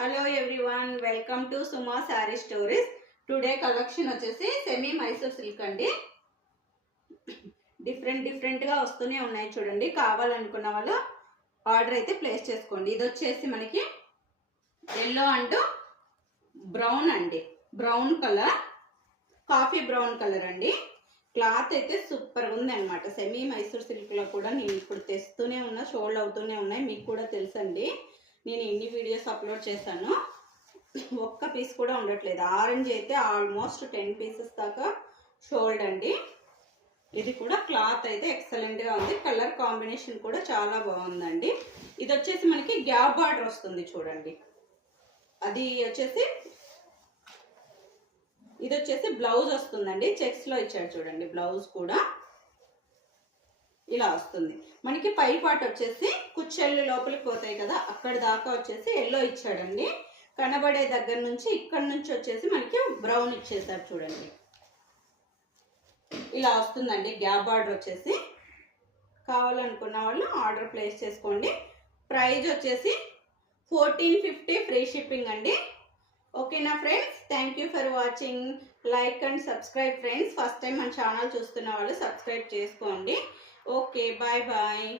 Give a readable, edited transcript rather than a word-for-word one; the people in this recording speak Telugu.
Hello everyone, welcome to Suma sari stories. Today collection వచ్చేసి సెమీ మైసూర్ సిల్క్ అండి. డిఫరెంట్గా వస్తూనే ఉన్నాయి చూడండి. కావాలనుకున్న వాళ్ళు ఆర్డర్ అయితే ప్లేస్ చేసుకోండి. ఇది వచ్చేసి మనకి ఎల్లో అండ్ బ్రౌన్ అండి, brown colour, coffee brown colour అండి. క్లాత్ అయితే సూపర్గా ఉంది అనమాట. సెమీ మైసూర్ సిల్క్లో కూడా నేను ఇప్పుడు తెస్తూనే ఉన్నా, షోల్డ్ అవుతూనే ఉన్నాయి. మీకు కూడా తెలుసండి, నేను ఎన్ని వీడియోస్ అప్లోడ్ చేశాను, ఒక్క పీస్ కూడా ఉండట్లేదు. ఆరెంజ్ అయితే ఆల్మోస్ట్ 10 పీసెస్ దాకా షోల్డ్ అండి. ఇది కూడా క్లాత్ అయితే ఎక్సలెంట్గా ఉంది. కలర్ కాంబినేషన్ కూడా చాలా బాగుందండి. ఇది వచ్చేసి మనకి గ్యాప్ బార్డర్ వస్తుంది చూడండి. ఇది వచ్చేసి బ్లౌజ్ వస్తుందండి. చెక్స్లో ఇచ్చాడు చూడండి. బ్లౌజ్ కూడా ఇలా వస్తుంది. మనకి పై పార్ట్ వచ్చేసి కుచ్చెళ్ళు లోపలికి పోతాయి కదా, అక్కడ దాకా వచ్చేసి ఎల్లో ఇచ్చాడండి. కనబడే దగ్గర నుంచి ఇక్కడ నుంచి వచ్చేసి మనకి బ్రౌన్ ఇచ్చేసాడు చూడండి. ఇలా వస్తుందండి గ్యాప్ బార్డర్ వచ్చేసి. కావాలనుకున్న వాళ్ళు ఆర్డర్ ప్లేస్ చేసుకోండి. ప్రైస్ వచ్చేసి 1450 ఫ్రీ షిప్పింగ్ అండి. ఓకేనా friends, thank you for watching. Like and subscribe friends. First time మన ఛానల్ చూస్తున్న వాళ్ళు సబ్స్క్రైబ్ చేసుకోండి. Okay, bye bye.